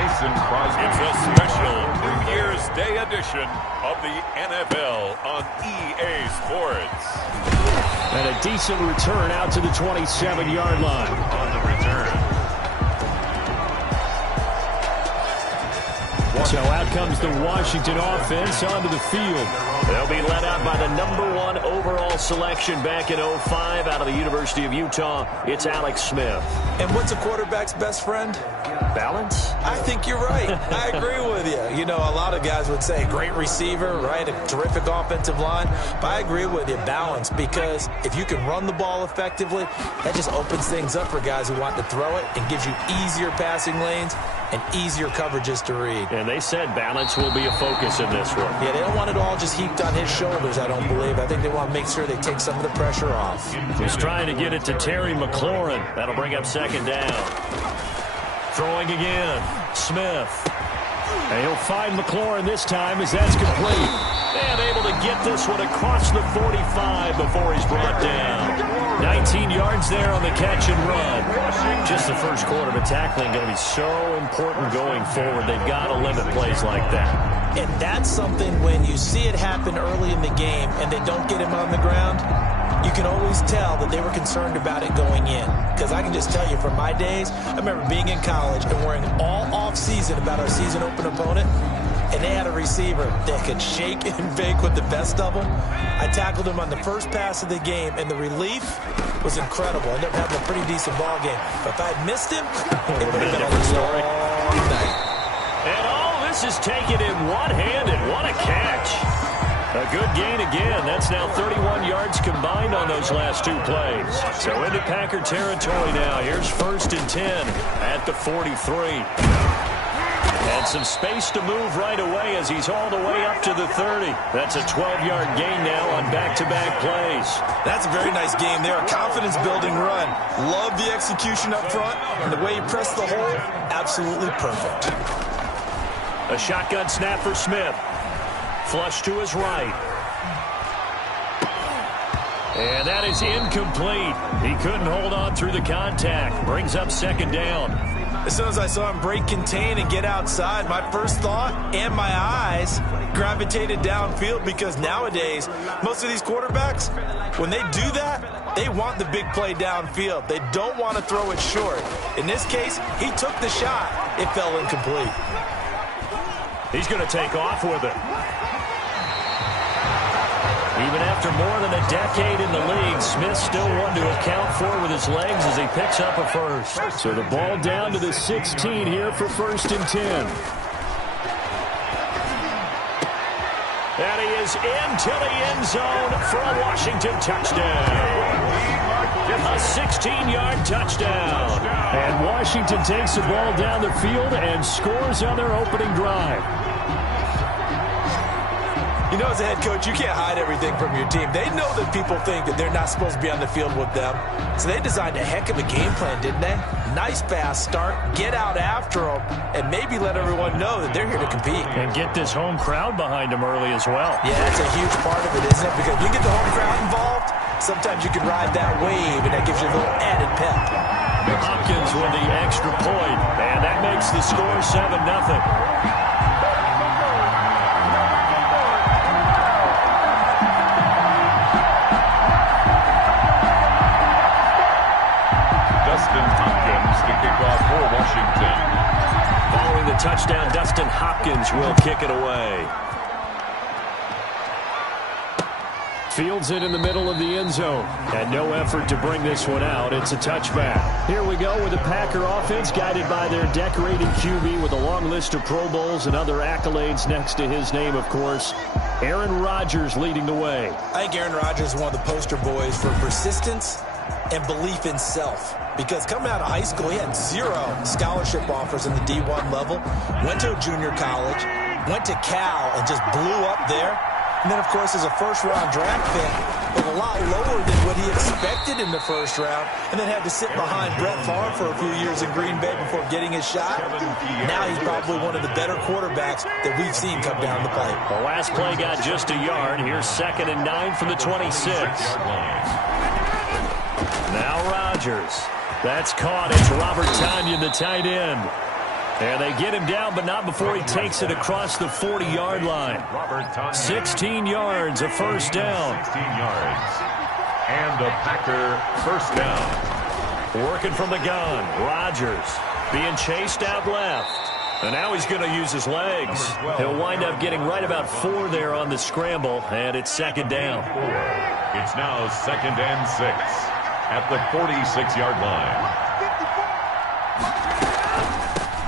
It's a special New Year's Day edition of the NFL on EA Sports. And a decent return out to the 27-yard line. On the return. So out comes the Washington offense onto the field. They'll be led out by the #1 overall selection back in 05 out of the University of Utah. It's Alex Smith. And what's a quarterback's best friend? Balance? I think you're right. I agree with you. You know, a lot of guys would say great receiver, right? A terrific offensive line. But I agree with you, balance, because if you can run the ball effectively, that just opens things up for guys who want to throw it and gives you easier passing lanes and easier coverages to read. And they said balance will be a focus in this one. Yeah, they don't want it all just heaped on his shoulders, I don't believe. I think they want to make sure they take some of the pressure off. He's trying to get it to Terry McLaurin. That'll bring up second down. Throwing again. Smith. And he'll find McLaurin this time as that's complete. And able to get this one across the 45 before he's brought down. 19 yards there on the catch and run. Just the first quarter, but tackling going to be so important going forward. They've got to limit plays like that. And that's something when you see it happen early in the game and they don't get him on the ground, you can always tell that they were concerned about it going in. Because I can just tell you from my days, I remember being in college and worrying all off-season about our season open opponent, and they had a receiver that could shake and bake with the best of them. I tackled him on the first pass of the game, and the relief was incredible. I ended up having a pretty decent ball game. But if I had missed him, it would have been a story. And all this is taken in one-handed. What a catch. A good gain again. That's now 31 yards combined on those last two plays. So into Packer territory now. Here's 1st and 10 at the 43. And some space to move right away as he's all the way up to the 30. That's a 12-yard gain now on back-to-back plays. That's a very nice game there. A confidence-building run. Love the execution up front. And the way he pressed the hole, absolutely perfect. A shotgun snap for Smith. Flush to his right. And that is incomplete. He couldn't hold on through the contact. Brings up second down. As soon as I saw him break contain and get outside, my first thought and my eyes gravitated downfield, because nowadays, most of these quarterbacks, when they do that, they want the big play downfield. They don't want to throw it short. In this case, he took the shot. It fell incomplete. He's going to take off with it. Even after more than a decade in the league, Smith's still one to account for with his legs as he picks up a first. So the ball down to the 16 here for 1st and 10. And he is into the end zone for a Washington touchdown. A 16-yard touchdown. And Washington takes the ball down the field and scores on their opening drive. You know, as a head coach, you can't hide everything from your team. They know that people think that they're not supposed to be on the field with them. So they designed a heck of a game plan, didn't they? Nice fast start, get out after them, and maybe let everyone know that they're here to compete. And get this home crowd behind them early as well. Yeah, that's a huge part of it, isn't it? Because you get the home crowd involved, sometimes you can ride that wave, and that gives you a little added pep. Hopkins with the extra point, and that makes the score 7-0. Following the touchdown, Dustin Hopkins will kick it away. Fields it in the middle of the end zone. And no effort to bring this one out. It's a touchback. Here we go with the Packer offense guided by their decorated QB with a long list of Pro Bowls and other accolades next to his name, of course. Aaron Rodgers leading the way. I think Aaron Rodgers is one of the poster boys for persistence and belief in self. Because coming out of high school, he had 0 scholarship offers in the D1 level. Went to a junior college, went to Cal, and just blew up there. And then, of course, as a first-round draft pick, but a lot lower than what he expected in the first round, and then had to sit behind Brett Favre for a few years in Green Bay before getting his shot. Now he's probably one of the better quarterbacks that we've seen come down the pipe. The last play got just a yard. Here's 2nd and 9 from the 26. Now Rodgers. That's caught. It's Robert Tonyan, the tight end. And they get him down, but not before he takes it across the 40-yard line. 16 yards, a first down. 16 yards. And a Packer first down. Working from the gun, Rodgers being chased out left. And now he's going to use his legs. He'll wind up getting right about 4 there on the scramble, and it's second down. It's now 2nd and 6 at the 46-yard line.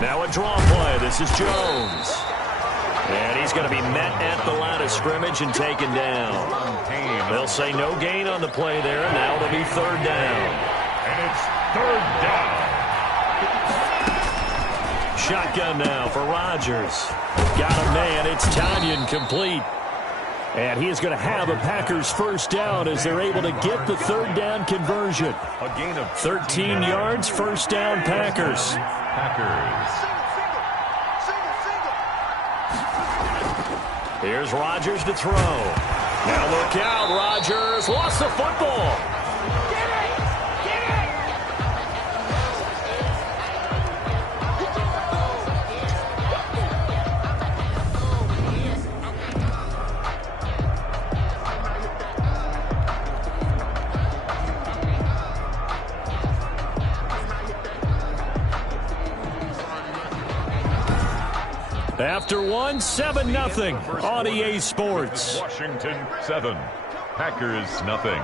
Now a draw play. This is Jones. And he's going to be met at the line of scrimmage and taken down. They'll say no gain on the play there, and now it'll be third down. And it's third down. Shotgun now for Rodgers. Got a man. It's Tanyan complete. And he is going to have a Packers first down as they're able to get the third down conversion. A gain of 13 yards, first down Packers. Here's Rodgers to throw. Now look out, Rodgers lost the football. After 7-0 on EA Sports. Washington 7, Packers nothing.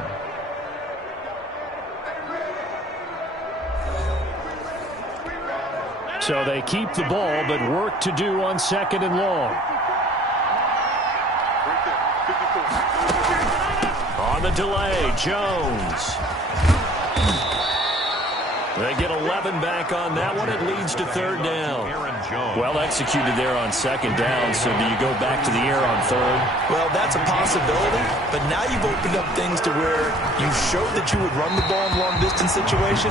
So they keep the ball, but work to do on 2nd and long. On the delay, Jones. They get 11 back on that one. It leads to third down. Well executed there on 2nd down. So do you go back to the air on 3rd? Well, that's a possibility. But now you've opened up things to where you showed that you would run the ball in long-distance situation.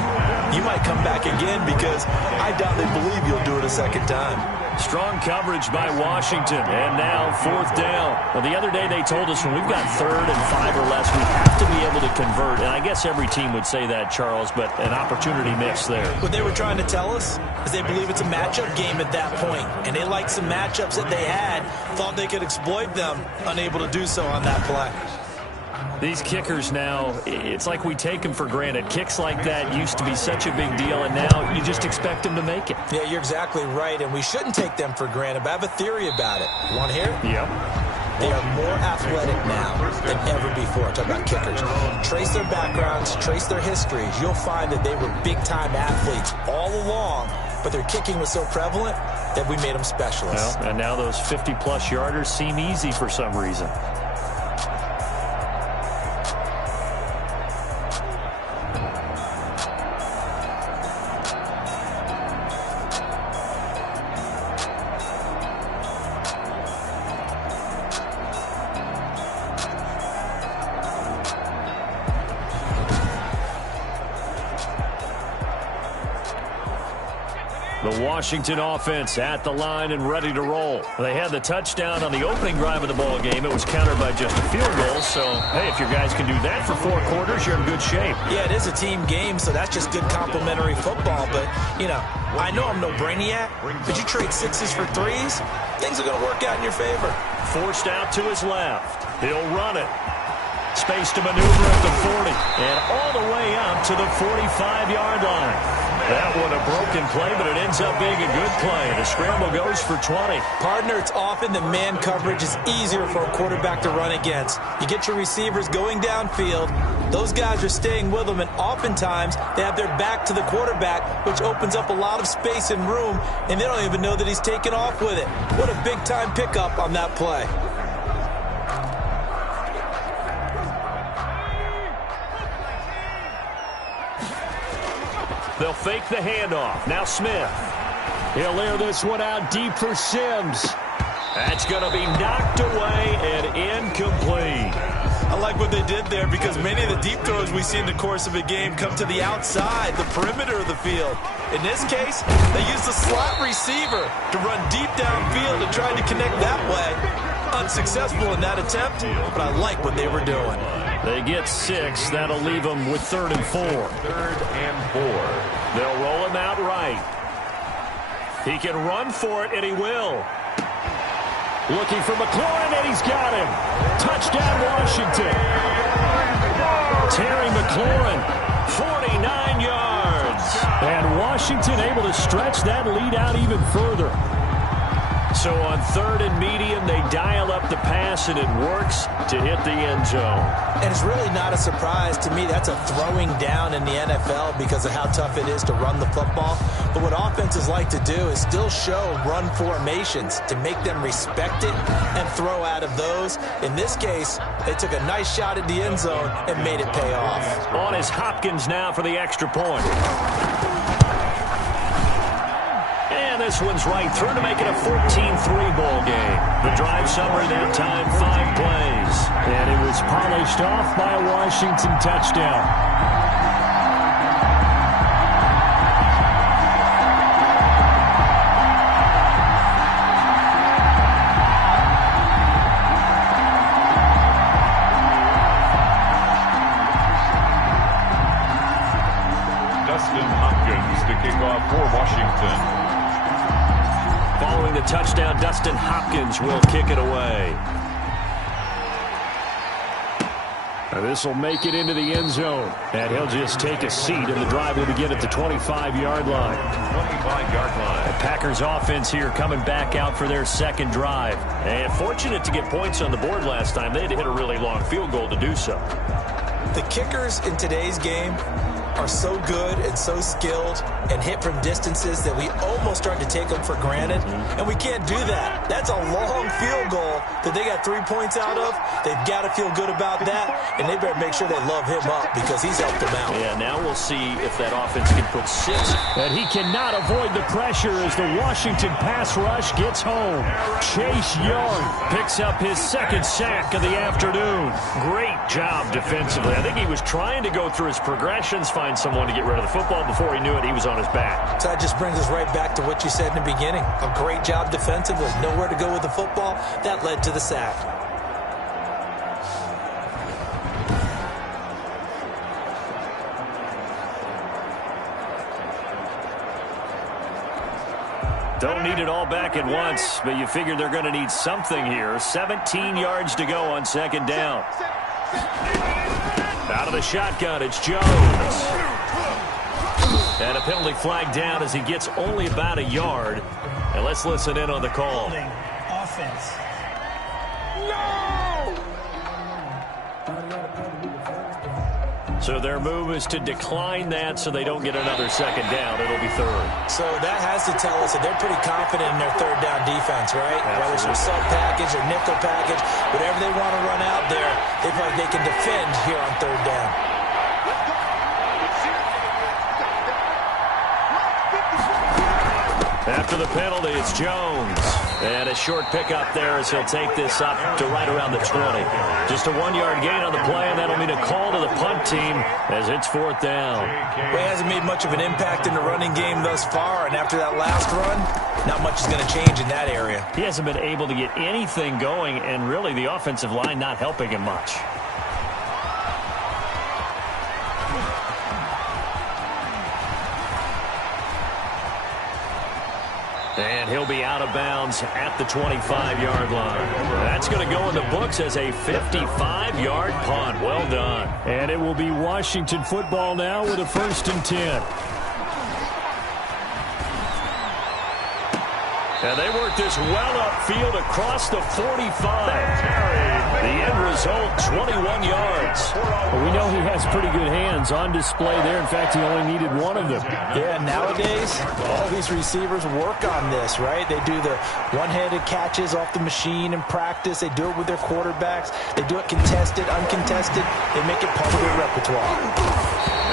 You might come back again because I doubt they believe you'll do it a second time. Strong coverage by Washington. And now 4th down. Well, the other day they told us when we've got 3rd and 5 or less, we have to be able to convert. And I guess every team would say that, Charles, but an opportunity missed there. What they were trying to tell us is they believe it's a matchup game at that point. And they liked some matchups that they had, thought they could exploit them, unable to do so on that play. These kickers now, it's like we take them for granted. Kicks like that used to be such a big deal, and now you just expect them to make it. Yeah, you're exactly right, and we shouldn't take them for granted, but I have a theory about it. You want to hear it? Yep. They are more athletic now than ever before. Talk about kickers. Trace their backgrounds, trace their histories. You'll find that they were big-time athletes all along, but their kicking was so prevalent that we made them specialists. Well, and now those 50-plus yarders seem easy for some reason. The Washington offense at the line and ready to roll. They had the touchdown on the opening drive of the ball game. It was countered by just a field goal. So, hey, if your guys can do that for 4 quarters, you're in good shape. Yeah, it is a team game, so that's just good complimentary football. But, you know, I know I'm no brainiac, but you trade 6s for 3s, things are going to work out in your favor. Forced out to his left. He'll run it. Space to maneuver at the 40. And all the way out to the 45-yard line. That one a broken play, but it ends up being a good play. The scramble goes for 20. Partner, it's often that man coverage is easier for a quarterback to run against. You get your receivers going downfield. Those guys are staying with them, and oftentimes they have their back to the quarterback, which opens up a lot of space and room, and they don't even know that he's taken off with it. What a big-time pickup on that play. They'll fake the handoff. Now Smith. He'll air this one out deep for Sims. That's going to be knocked away and incomplete. I like what they did there because many of the deep throws we see in the course of a game come to the outside, the perimeter of the field. In this case, they used the slot receiver to run deep downfield and tried to connect that way. Unsuccessful in that attempt, but I like what they were doing. They get 6. That'll leave them with 3rd and 4. 3rd and 4. They'll roll him out right. He can run for it, and he will. Looking for McLaurin, and he's got him. Touchdown, Washington. Terry McLaurin, 49 yards. And Washington able to stretch that lead out even further. So on 3rd and medium, they dial up the pass, and it works to hit the end zone. And it's really not a surprise to me. That's a throwing down in the NFL because of how tough it is to run the football. But what offenses like to do is still show run formations to make them respect it and throw out of those. In this case, they took a nice shot at the end zone and made it pay off. On is Hopkins now for the extra point. And this one's right through to make it a 14-3 ball game. The drive summary that time, 5 plays. And it was polished off by a Washington touchdown. Following the touchdown, Dustin Hopkins will kick it away. This will make it into the end zone. And he'll just take a seat, and the drive will begin at the 25-yard line. 25-yard line. The Packers offense here coming back out for their second drive. And fortunate to get points on the board last time. They had to hit a really long field goal to do so. The kickers in today's game are so good and so skilled and hit from distances that we almost start to take them for granted. And we can't do that. That's a long field goal that they got 3 points out of. They've got to feel good about that, and they better make sure they love him up because he's helped them out. Yeah, now we'll see if that offense can put 6. And he cannot avoid the pressure as the Washington pass rush gets home. Chase Young picks up his second sack of the afternoon. Great job defensively. I think he was trying to go through his progressions, find someone to get rid of the football. Before he knew it, he was on his back. So that just brings us right back to what you said in the beginning. A great job defensively. Nowhere to go with the football. That led to the sack. Don't need it all back at once, but you figure they're going to need something here. 17 yards to go on second down. Out of the shotgun, it's Jones. And a penalty flag down as he gets only about a yard. And let's listen in on the call. Offense. So their move is to decline that so they don't get another second down. It'll be 3rd. So that has to tell us that they're pretty confident in their third down defense, right? Absolutely. Whether it's a sub package or nickel package, whatever they want to run out there, they feel like they can defend here on third down. After the penalty, it's Jones. And a short pickup there as he'll take this up to right around the 20. Just a 1-yard gain on the play, and that'll mean a call to the punt team as it's 4th down. Well, he hasn't made much of an impact in the running game thus far, and after that last run, not much is going to change in that area. He hasn't been able to get anything going, and really the offensive line not helping him much. And he'll be out of bounds at the 25-yard line. That's going to go in the books as a 55-yard punt. Well done. And it will be Washington football now with a 1st and 10. And they work this well upfield across the 45. The end result, 21 yards. Well, we know he has pretty good hands on display there. In fact, he only needed one of them. Yeah, nowadays, all these receivers work on this, right? They do the one-handed catches off the machine in practice. They do it with their quarterbacks. They do it contested, uncontested. They make it part of their repertoire.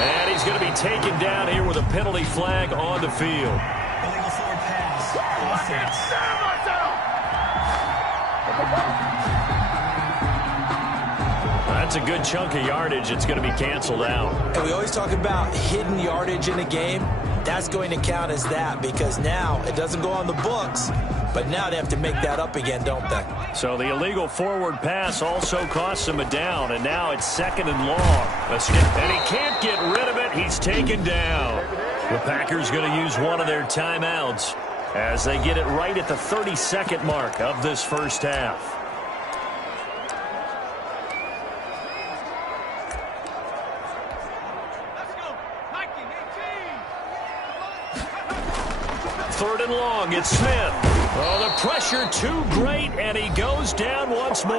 And he's going to be taken down here with a penalty flag on the field. Illegal forward pass. Offense. That's a good chunk of yardage. It's going to be canceled out. And we always talk about hidden yardage in a game. That's going to count as that because now it doesn't go on the books, but now they have to make that up again, don't they? So the illegal forward pass also costs him a down, and now it's 2nd and long. And he can't get rid of it. He's taken down. The Packers going to use one of their timeouts. as they get it right at the 30-second mark of this first half. Third and long, it's Smith. Oh, the pressure too great, and he goes down once more.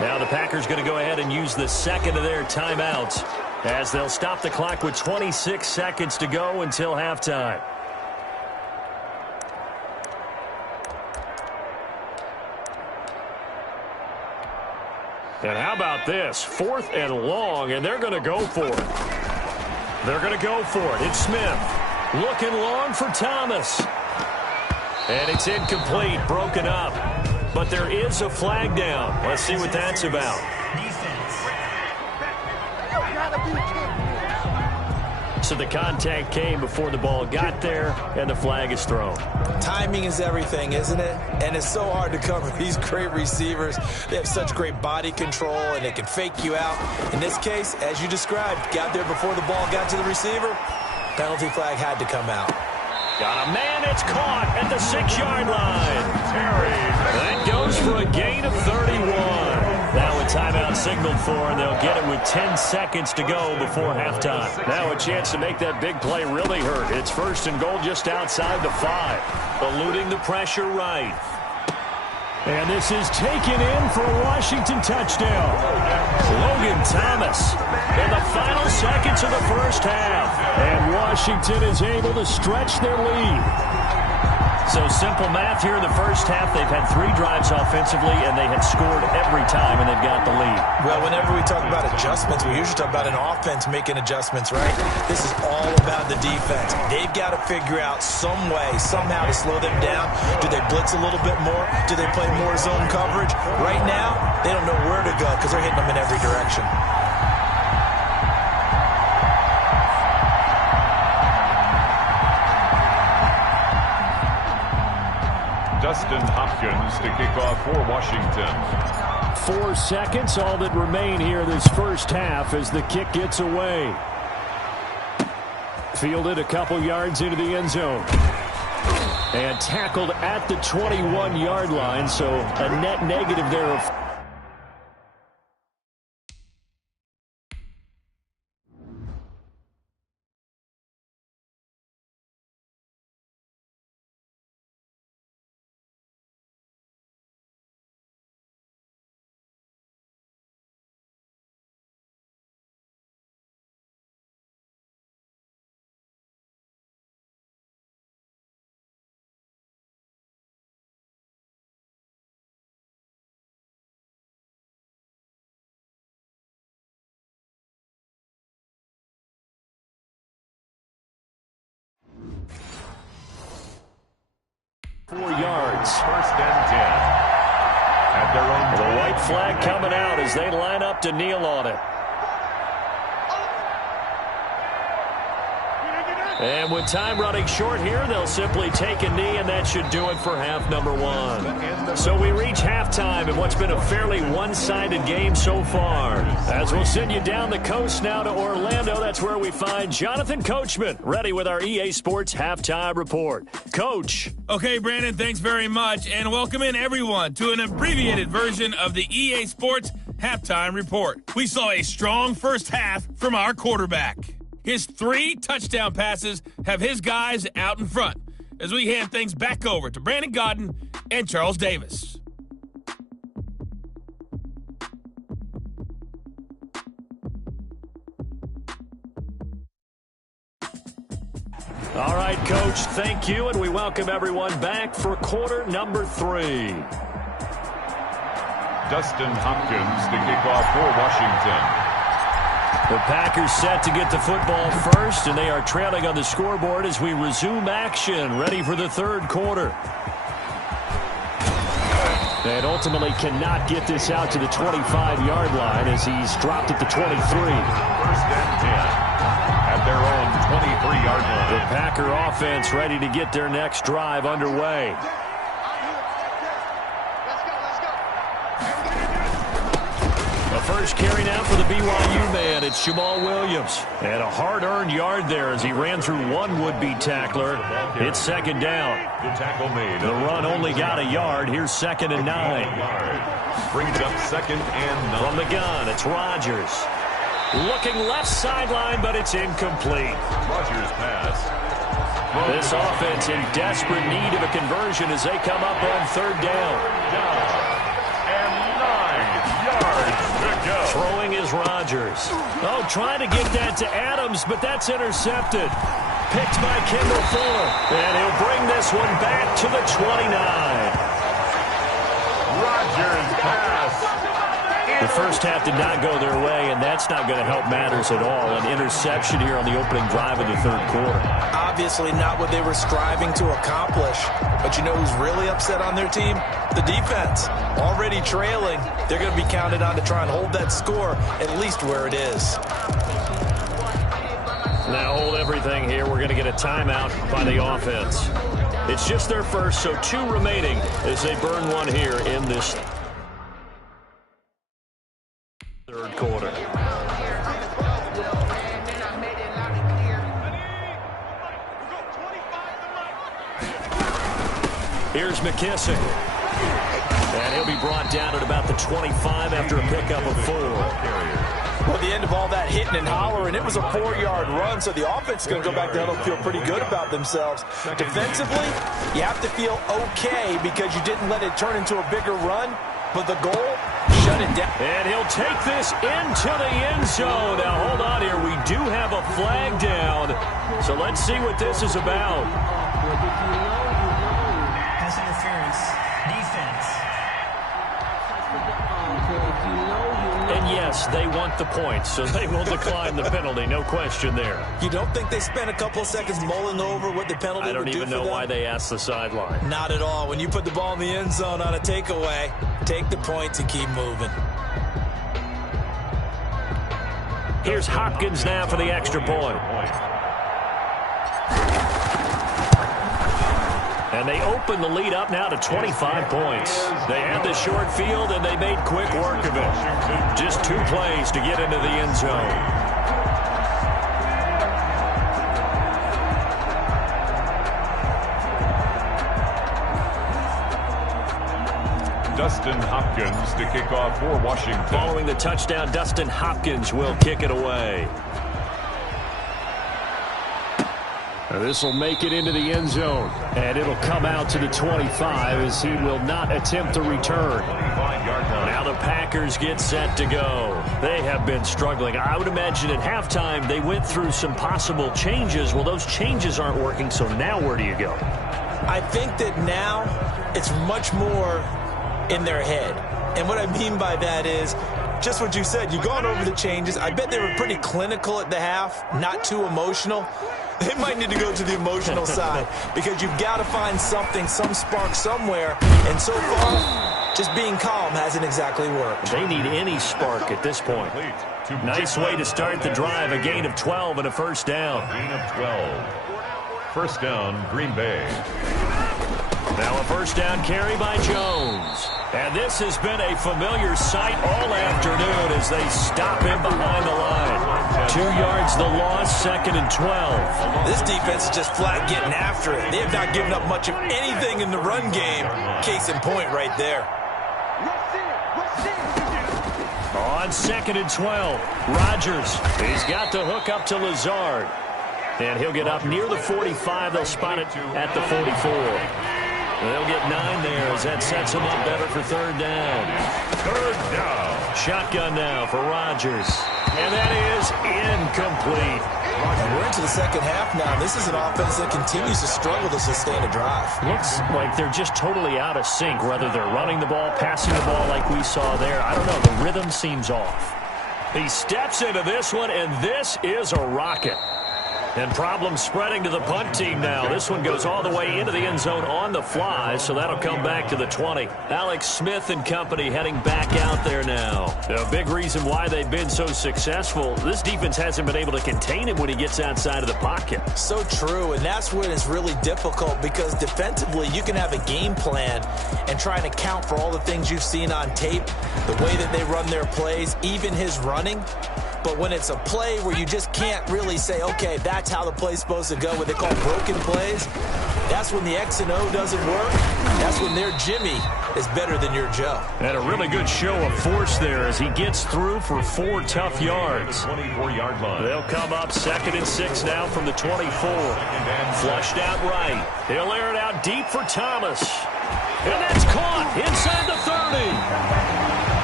Now the Packers going to go ahead and use the second of their timeouts as they'll stop the clock with 26 seconds to go until halftime. And how about this? 4th and long, and they're going to go for it. They're going to go for it. It's Smith. Looking long for Thomas. And it's incomplete, broken up. But there is a flag down. Let's see what that's about. So the contact came before the ball got there, and the flag is thrown. Timing is everything, isn't it? And it's so hard to cover these great receivers. They have such great body control, and they can fake you out. In this case, as you described, got there before the ball got to the receiver. Penalty flag had to come out. Got a man, it's caught at the 6-yard line. That goes for a gain of 31. Now a timeout signaled for, and they'll get it with 10 seconds to go before halftime. Now a chance to make that big play really hurt. It's 1st and goal just outside the 5. Eluding the pressure right. And this is taken in for a Washington touchdown. Logan Thomas in the final seconds of the first half. And Washington is able to stretch their lead. So simple math here in the first half. They've had 3 drives offensively, and they have scored every time, and they've got the lead. Well, whenever we talk about adjustments, we usually talk about an offense making adjustments, right? This is all about the defense. They've got to figure out some way, somehow to slow them down. Do they blitz a little bit more? Do they play more zone coverage? Right now, they don't know where to go because they're hitting them in every direction. Dustin Hopkins to kick off for Washington. 4 seconds, all that remain here this first half as the kick gets away. Fielded a couple yards into the end zone. And tackled at the 21-yard line, so a net negative there of... yards. 1st and 10. At their own The white flag coming out as they line up to kneel on it. And with time running short here, they'll simply take a knee, and that should do it for half number 1. So we reach halftime in what's been a fairly one-sided game so far. As we'll send you down the coast now to Orlando, that's where we find Jonathan Coachman, ready with our EA Sports Halftime Report. Coach. Okay, Brandon, thanks very much, and welcome in everyone to an abbreviated version of the EA Sports Halftime Report. We saw a strong first half from our quarterback. His 3 touchdown passes have his guys out in front as we hand things back over to Brandon Godden and Charles Davis. All right, Coach, thank you, and we welcome everyone back for quarter number 3. Dustin Hopkins to kick off for Washington. The Packers set to get the football first, and they are trailing on the scoreboard as we resume action, ready for the 3rd quarter. And ultimately cannot get this out to the 25-yard line as he's dropped at the 23. 1st and 10. At their own 23-yard line. The Packer offense ready to get their next drive underway. The first carry now for the BYU man. It's Jamal Williams. And a hard-earned yard there as he ran through one would-be tackler. It's second down. The run only got a yard. Here's 2nd and 9. Brings up 2nd and 9. From the gun, it's Rodgers. Looking left sideline, but it's incomplete. Rodgers pass. This offense in desperate need of a conversion as they come up on 3rd down. And 9 yards to go. Throwing is Rodgers. Oh, trying to get that to Adams, but that's intercepted. Picked by Kendall Fuller. And he'll bring this one back to the 29. Rodgers pass. The first half did not go their way, and that's not going to help matters at all. An interception here on the opening drive of the 3rd quarter. Obviously not what they were striving to accomplish. But you know who's really upset on their team? The defense. Already trailing. They're going to be counted on to try and hold that score at least where it is. Now hold everything here. We're going to get a timeout by the offense. It's just their first, so 2 remaining as they burn one here in this 3rd quarter. Here's McKissick. And he'll be brought down at about the 25 after a pickup of 4. Well, at the end of all that hitting and hollering, it was a 4-yard run, so the offense is going to go back down and feel pretty good about themselves. Defensively, you have to feel okay because you didn't let it turn into a bigger run, but the goal, shut it down. And he'll take this into the end zone. Now, hold on here. We do have a flag down, so let's see what this is about. Pass interference. Defense. And yes, they want the points, so they will decline the penalty. No question there. You don't think they spent a couple of seconds mulling over what the penalty I don't would do even for know them? why they asked the sideline. Not at all. When you put the ball in the end zone on a takeaway, take the points and keep moving. Here's Hopkins now for the extra point. And they open the lead up now to 25 points. They had the short field, and they made quick work of it. Just 2 plays to get into the end zone. Dustin Hopkins to kick off for Washington. Following the touchdown, Dustin Hopkins will kick it away. This will make it into the end zone, and it'll come out to the 25 as he will not attempt to return. Now the Packers get set to go. They have been struggling. I would imagine at halftime they went through some possible changes. Well, those changes aren't working, so now where do you go? I think that now it's much more in their head. And what I mean by that is just what you said. You've gone over the changes. I bet they were pretty clinical at the half, not too emotional. They might need to go to the emotional side because you've got to find something, some spark somewhere. And so far, just being calm hasn't exactly worked. They need any spark at this point. Nice way to start the drive. A gain of 12 and a first down. Gain of 12. First down, Green Bay. Now a first down carry by Jones. And this has been a familiar sight all afternoon as they stop him behind the line. 2 yards the loss, 2nd and 12. This defense is just flat getting after it. They have not given up much of anything in the run game. Case in point right there. On 2nd and 12, Rodgers. He's got the hook up to Lazard. And he'll get up near the 45. They'll spot it at the 44. They'll get 9 there as that sets them up better for 3rd down. 3rd down. Shotgun now for Rodgers. And that is incomplete. We're into the second half now. This is an offense that continues to struggle to sustain a drive. Looks like they're just totally out of sync, whether they're running the ball, passing the ball like we saw there. I don't know. The rhythm seems off. He steps into this one, and this is a rocket. And problems spreading to the punt team now. This one goes all the way into the end zone on the fly, so that'll come back to the 20. Alex Smith and company heading back out there now. A big reason why they've been so successful, this defense hasn't been able to contain him when he gets outside of the pocket. So true, and that's when it's really difficult because defensively you can have a game plan and trying to count for all the things you've seen on tape, the way that they run their plays, even his running. But when it's a play where you just can't really say, okay, that's how the play's supposed to go, what they call broken plays, that's when the X and O doesn't work. That's when their Jimmy is better than your Joe. And a really good show of force there as he gets through for 4 tough yards. 24-yard line. They'll come up 2nd and 6 now from the 24. Flushed out right. He'll air it out deep for Thomas. And that's caught inside the 30.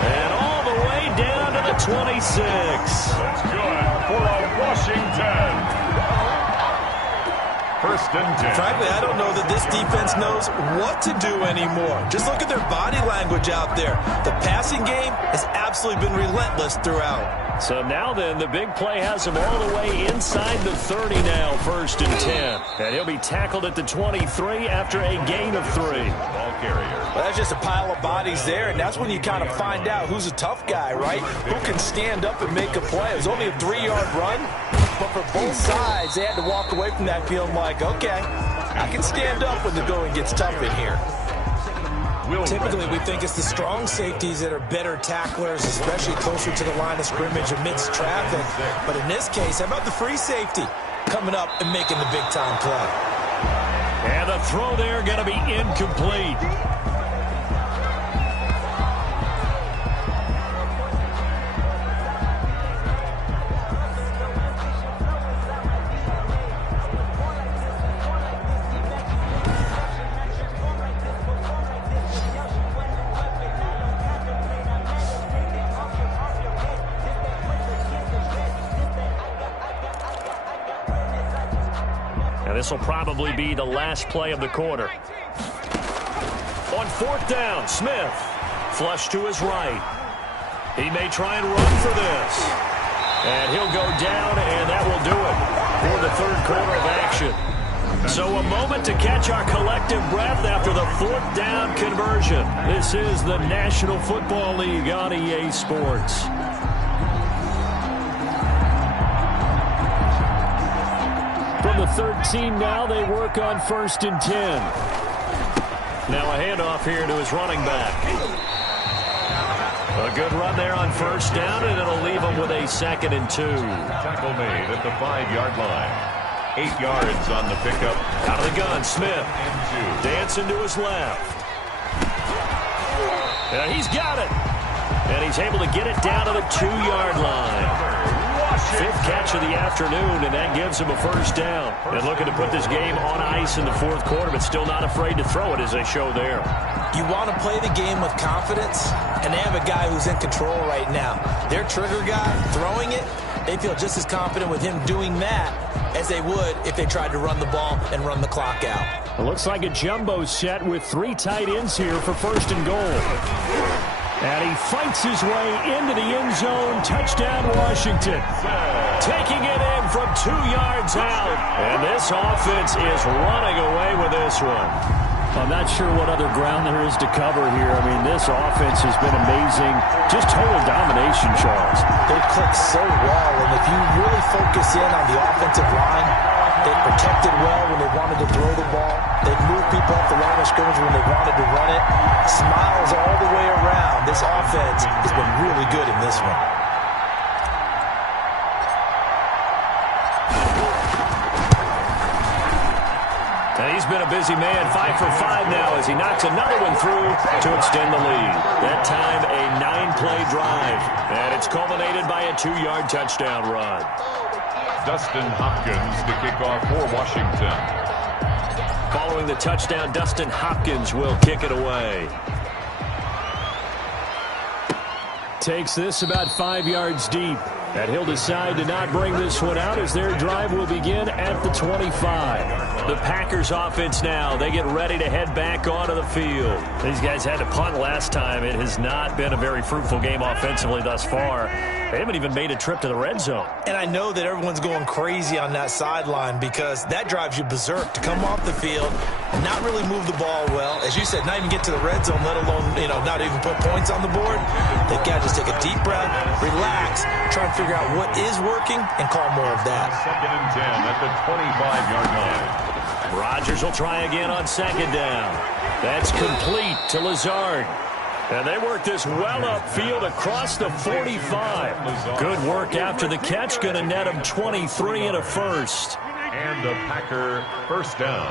And all the way down to the 26. That's good for a Washington. 1st and 10. Frankly, I don't know that this defense knows what to do anymore. Just look at their body language out there. The passing game has absolutely been relentless throughout. So now then, the big play has him all the way inside the 30 now, 1st and 10. And he'll be tackled at the 23 after a gain of 3. Ball carrier. Well, that's just a pile of bodies there, and that's when you kind of find out who's a tough guy, right? Who can stand up and make a play. It was only a 3-yard run, but for both sides, they had to walk away from that feeling like, okay, I can stand up when the going gets tough in here. Typically, we think it's the strong safeties that are better tacklers, especially closer to the line of scrimmage amidst traffic. But in this case, how about the free safety coming up and making the big-time play? And the throw there going to be incomplete. This will probably be the last play of the quarter. On 4th down, Smith. Flush to his right. He may try and run for this. And he'll go down, and that will do it for the 3rd quarter of action. So a moment to catch our collective breath after the 4th down conversion. This is the National Football League on EA Sports. From the 13 now, they work on 1st and 10. Now a handoff here to his running back. A good run there on 1st down, and it'll leave him with a 2nd and 2. Tackle made at the 5-yard line. 8 yards on the pickup. Out of the gun, Smith. Dancing to his left. And he's got it. And he's able to get it down to the 2-yard line. 5th catch of the afternoon, and that gives him a 1st down. And looking to put this game on ice in the 4th quarter, but still not afraid to throw it as they show there. You want to play the game with confidence, and they have a guy who's in control right now. Their trigger guy throwing it, they feel just as confident with him doing that as they would if they tried to run the ball and run the clock out. It looks like a jumbo set with 3 tight ends here for 1st and goal. And he fights his way into the end zone. Touchdown, Washington. Taking it in from 2 yards out. And this offense is running away with this one. I'm not sure what other ground there is to cover here. I mean, this offense has been amazing. Just total domination, Charles. They've clicked so well, and if you really focus in on the offensive line, they've protected well when they wanted to throw the ball. They've moved people up the line of scrimmage when they wanted to run it. Smiles all the way around. This offense has been really good in this one. And he's been a busy man, 5 for 5 now as he knocks another one through to extend the lead. That time a 9-play drive. And it's culminated by a 2-yard touchdown run. Dustin Hopkins to kick off for Washington. Following the touchdown, Dustin Hopkins will kick it away. Takes this about 5 yards deep. And he'll decide to not bring this one out as their drive will begin at the 25. The Packers offense now. They get ready to head back onto the field. These guys had to punt last time. It has not been a very fruitful game offensively thus far. They haven't even made a trip to the red zone. And I know that everyone's going crazy on that sideline because that drives you berserk to come off the field and not really move the ball well. As you said, not even get to the red zone, let alone, not even put points on the board. They've got to just take a deep breath, relax, try and figure out what is working, and call more of that. 2nd and 10 at the 25-yard line. Rodgers will try again on 2nd down. That's complete to Lazard. And they work this well upfield across the 45. Good work after the catch. Going to net him 23 and a first. And a Packer first down.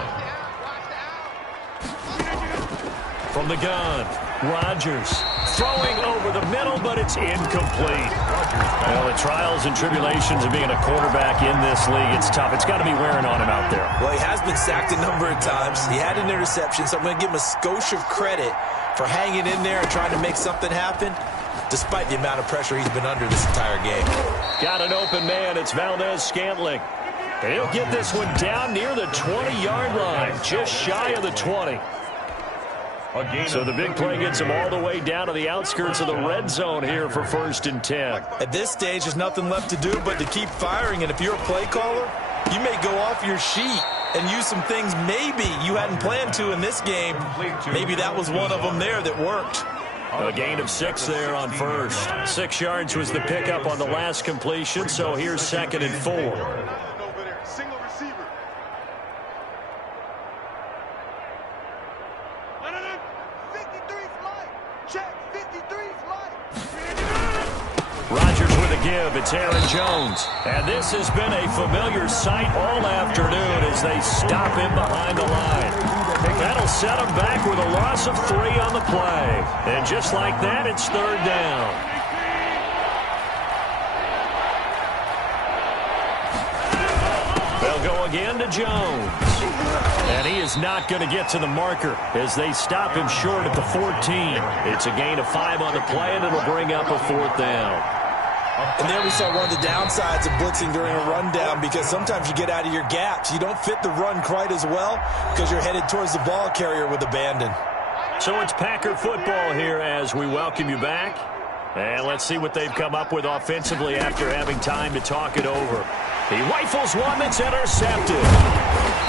From the gun, Rodgers throwing over the middle, but it's incomplete. Well, the trials and tribulations of being a quarterback in this league, it's tough. It's got to be wearing on him out there. Well, he has been sacked a number of times. He had an interception, so I'm going to give him a skosh of credit for hanging in there and trying to make something happen, despite the amount of pressure he's been under this entire game. Got an open man. It's Valdez-Scantling. And he'll get this one down near the 20-yard line, just shy of the 20. So the big play gets him all the way down to the outskirts of the red zone here for 1st and 10. At this stage, there's nothing left to do but to keep firing. And if you're a play caller, you may go off your sheet and use some things maybe you hadn't planned to in this game. Maybe that was one of them there that worked. A gain of 6 there on first. 6 yards was the pickup on the last completion, so here's 2nd and 4. Rodgers with a give. It's Aaron Jones. And this has been a familiar sight all afternoon as they stop him behind the line. That'll set him back with a loss of 3 on the play. And just like that, it's 3rd down. They'll go again to Jones. And he is not going to get to the marker as they stop him short at the 14. It's a gain of 5 on the play, and it'll bring up a 4th down. And there we saw one of the downsides of blitzing during a rundown, because sometimes you get out of your gaps. You don't fit the run quite as well because you're headed towards the ball carrier with abandon. So it's Packer football here as we welcome you back. And let's see what they've come up with offensively after having time to talk it over. He rifles one that's intercepted.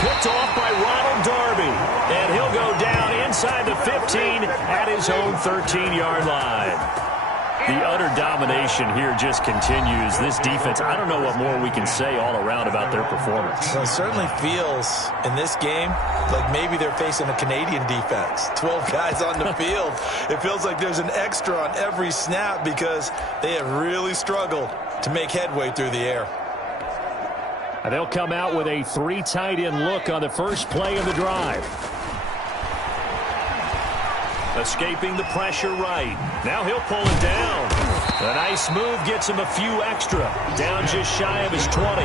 Picked off by Ronald Darby. And he'll go down inside the 15 at his own 13-yard line. The utter domination here just continues. This defense, I don't know what more we can say all around about their performance. So it certainly feels in this game like maybe they're facing a Canadian defense. 12 guys on the field. It feels like there's an extra on every snap because they have really struggled to make headway through the air. And they'll come out with a 3 tight end look on the first play of the drive. Escaping the pressure right. Now he'll pull it down. A nice move gets him a few extra. Down just shy of his 20.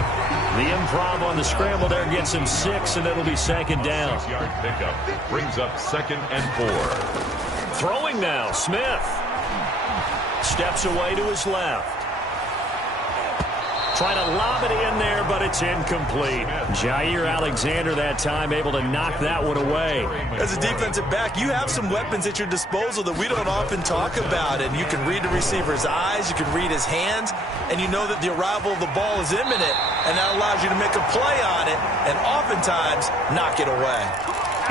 The improv on the scramble there gets him 6, and it'll be 2nd down. 6-yard pickup brings up 2nd and 4. Throwing now, Smith. Steps away to his left. Trying to lob it in there, but it's incomplete. Jair Alexander that time able to knock that one away. As a defensive back, you have some weapons at your disposal that we don't often talk about. And you can read the receiver's eyes, you can read his hands, and you know that the arrival of the ball is imminent, and that allows you to make a play on it and oftentimes knock it away.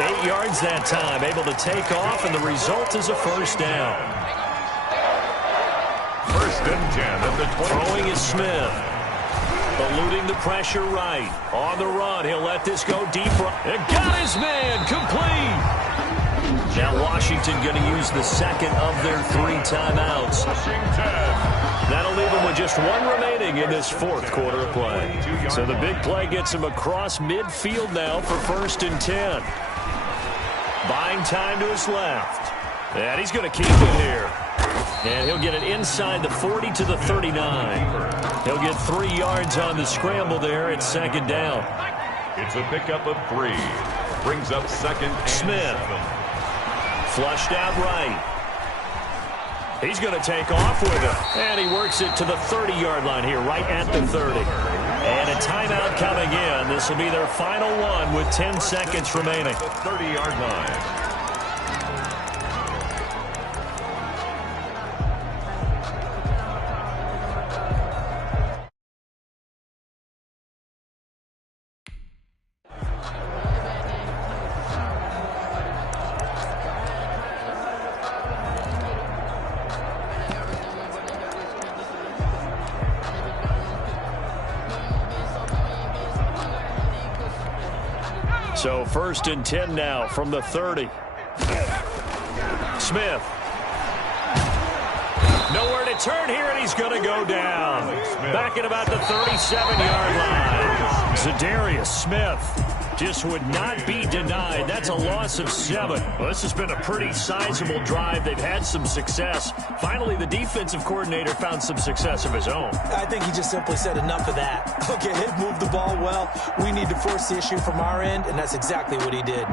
8 yards that time, able to take off, and the result is a 1st down. 1st and 10 at the 20. Throwing is Smith. Eluding the pressure right. On the run, he'll let this go deep. And got his man, complete. Now Washington going to use the 2nd of their 3 timeouts. That'll leave them with just 1 remaining in this 4th quarter of play. So the big play gets him across midfield now for 1st and 10. Buying time to his left. And he's going to keep it here. And he'll get it inside the 40 to the 39. He'll get 3 yards on the scramble there at 2nd down. It's a pickup of 3. Brings up 2nd and Smith. 7. Flushed out right. He's going to take off with it. And he works it to the 30-yard line here, right at the 30. And a timeout coming in. This will be their final one with 10 seconds remaining. The 30-yard line. So 1st and 10 now from the 30. Smith. Nowhere to turn here, and he's going to go down. Back at about the 37-yard line. Zadarius Smith just would not be denied. That's a loss of 7. Well, this has been a pretty sizable drive. They've had some success. Finally, the defensive coordinator found some success of his own. I think he just simply said enough of that. Okay, they've moved the ball well. We need to force the issue from our end, and that's exactly what he did.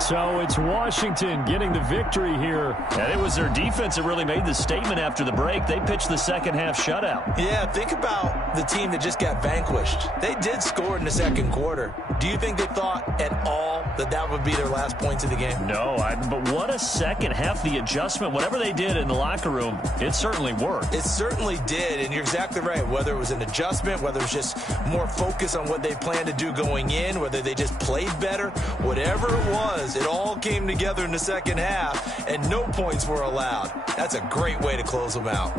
So it's Washington getting the victory here. And it was their defense that really made the statement after the break. They pitched the second-half shutout. Yeah, think about the team that just got vanquished. They did score in the second quarter. Do you think they thought at all that that would be their last points of the game? No, but what a second half. The adjustment, whatever they did in the locker room, it certainly worked. It certainly did, and you're exactly right. Whether it was an adjustment, whether it was just more focus on what they planned to do going in, whether they just played better, whatever it was, it all came together in the second half, and no points were allowed. That's a great way to close them out.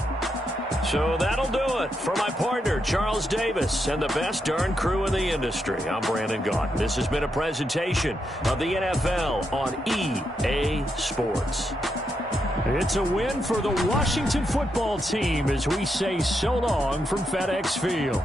So that'll do it. For my partner, Charles Davis, and the best darn crew in the industry, I'm Brandon Gaudin. This has been a presentation of the NFL on EA Sports. It's a win for the Washington football team as we say so long from FedEx Field.